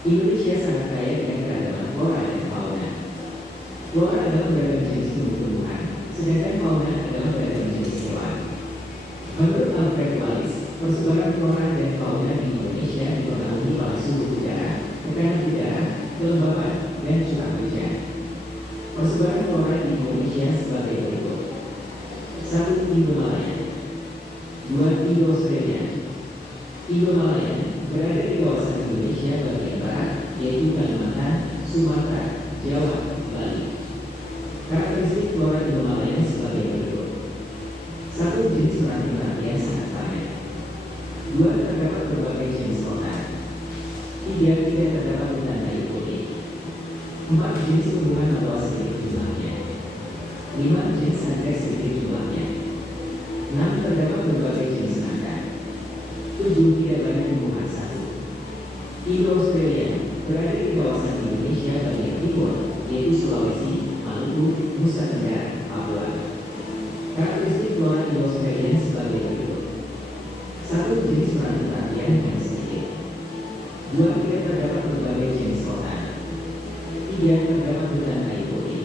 Indonesia sangat kaya dengan keragaman flora dan fauna. Flora adalah beragam jenis tumbuh-tumbuhan, sedangkan fauna adalah beragam jenis hewan. Menurut Alfred Wallace, persebaran flora dan fauna di Indonesia dipengaruhi oleh suhu udara, tekanan udara, kelembapan, dan curah hujan. Persebaran flora di Indonesia sebagai berikut: 1. Indo-Malaya. 2. Indo-Australia. Indo-Malaya berada di kawasan Indonesia bagian barat, yaitu Kalimantan, Sumatera, Jawa, Bali. Karakteristik flora Indo-Malaya sebagai berikut: 1. Jenis melati yang sangat panen. 2. Terdapat berbagai jenis kota. 3. Tidak terdapat hutan kayu putih. 4. Jenis tumbuhan atau sedikit jumlahnya. 5. Jenis anggrek sedikit jumlahnya. 6. Terdapat berbagai jenis nangka. 7. Tidak banyak tumbuhan satu. Indo-Australia berada di kawasan Indonesia bagian timur, yaitu Sulawesi, Maluku, Nusa Tenggara, Papua. Karakteristik flora Indo-Australia sebagai berikut: 1. Jenis melati yang sedikit. 2. Tidak terdapat berbagai jenis kota. 3. Terdapat hutan kayu putih.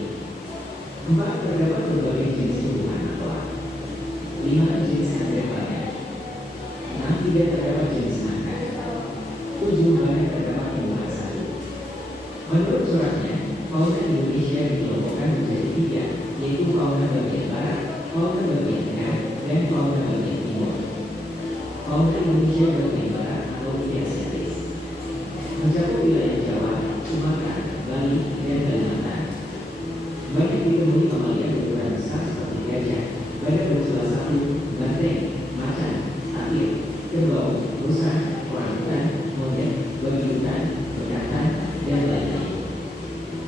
4. Terdapat berbagai jenis tumbuhan aqua. 5. Jenis anggrek banyak. 6. Tidak terdapat jenis nangka. 7. Banyak terdapat tumbuhan satu. Menurut suratnya, fauna Indonesia dikelompokkan menjadi 3, yaitu fauna bagian barat, fauna bagian tengah, dan fauna bagian timur. Fauna Indonesia bagian barat atau Asiatis mencakup wilayah Jawa, Sumatera, Bali, dan Kalimantan. Banyak ditemui mamalia berukuran besar seperti gajah, badak berusia 1, banteng, macan, tapir, kerbau, rusa, orangutan, model, babi hutan, bekantan, dan lain-lain.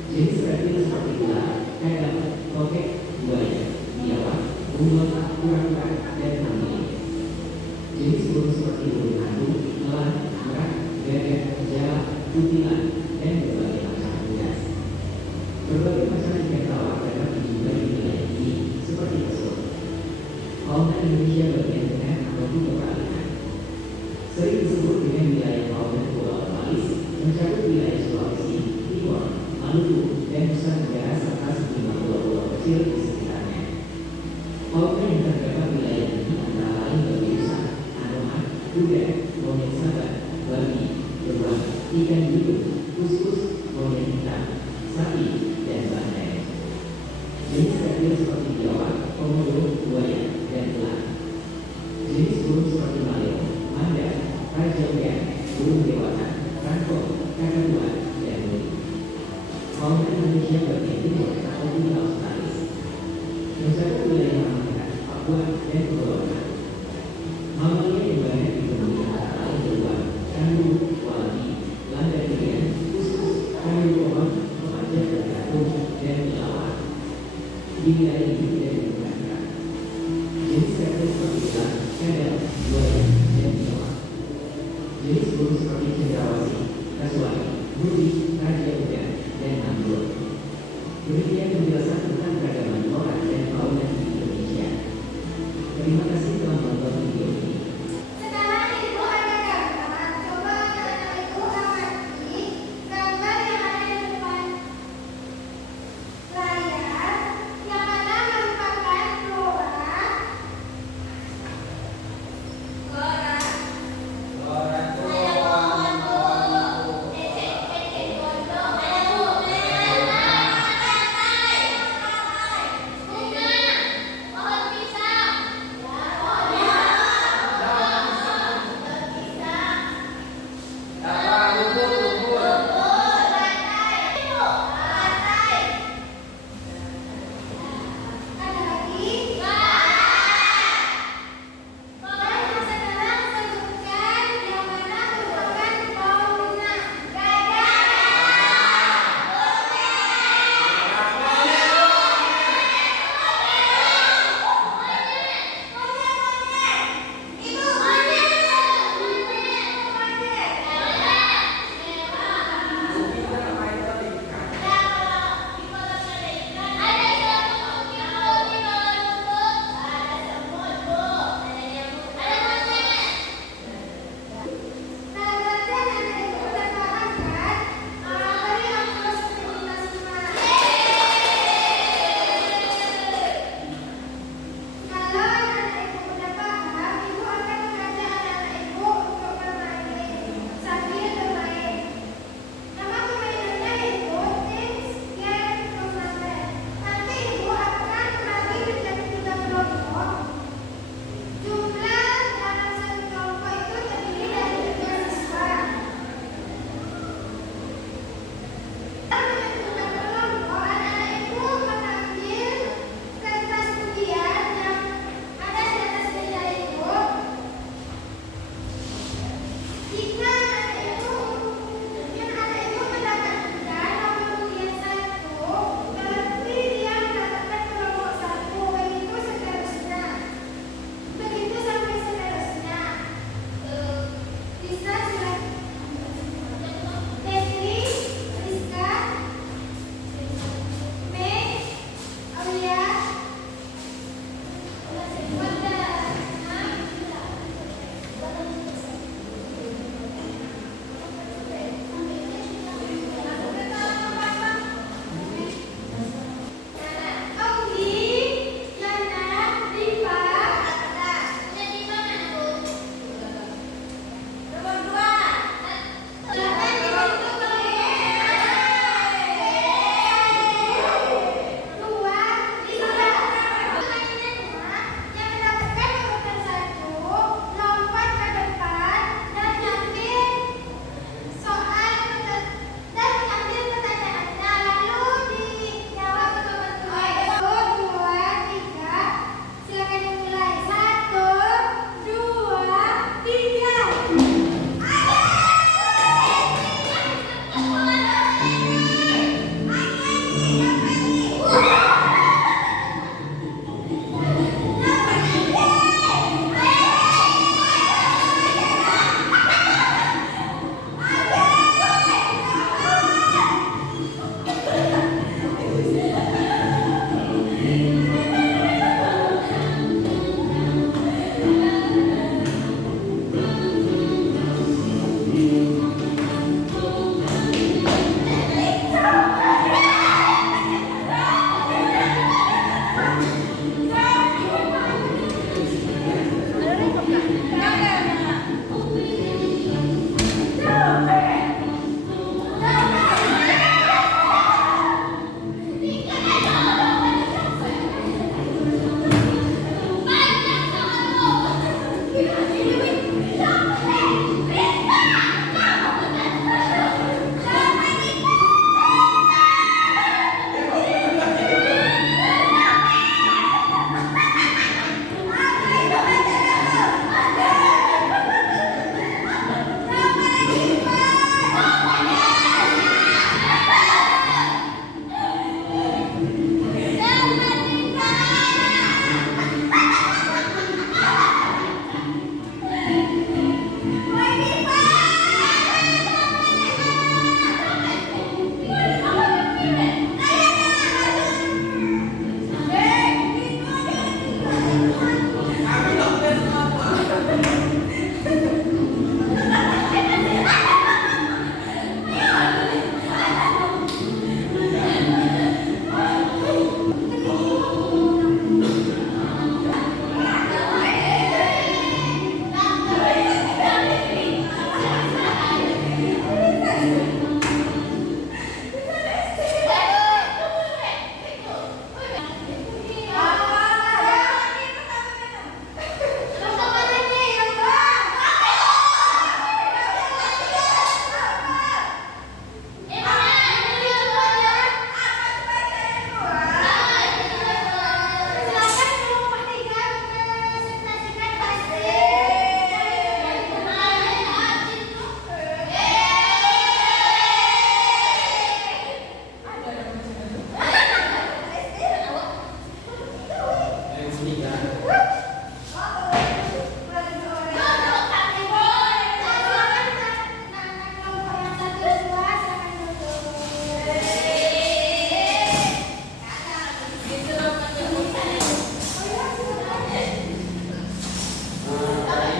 Jenis reptil seperti ular, kadal, tokek, buaya, biawak, bunglon, kura-kura, dan anjing. Jenis burung seperti burung hantu, elang, merak, gagak, jalak, kuntilan, dan berbagai macam unggas. Berbagai macam ikan tawar dapat dijumpai di wilayah ini, seperti pesut. Fauna Indonesia bagian tengah atau peralihan sering disebut dengan wilayah fauna Pulau Malis, mencakup wilayah Sulawesi, Timor, Maluku, dan Nusa Tenggara serta sejumlah pulau-pulau kecil di sekitarnya. Fauna yang terdapat wilayah ini antara lain babi rusa, anoman, kuda, monyet sabar, babi, beruang, ikan hiu, kuskus, monyet hitam, sapi, dan bandeng. Jenis reptil seperti biawak, komodo, buaya, dan elang. Jenis burung seperti maleo, manda, raja uyan, burung dewata, rangkong, kakadua, dan mui. Fauna Indonesia bagian timur atau Australis mencakup wilayah Maluku, Papua, dan Pulau Bali. Mamalia yang banyak ditemui antara lain beruang, kanguru, wallaby, landavian, kuskus, kayu pohon, remaja bergantung, dan kelawar. Di wilayah ini tidak ditemukan kerang. Jenis reptil seperti ular, kadal, buaya, dan biawak. Jenis burung seperti cendrawasih, kasuari, budi, raja udan, dan anggur. Demikian penjelasan tentang keragaman flora dan fauna di Indonesia. Terima kasih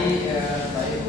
baik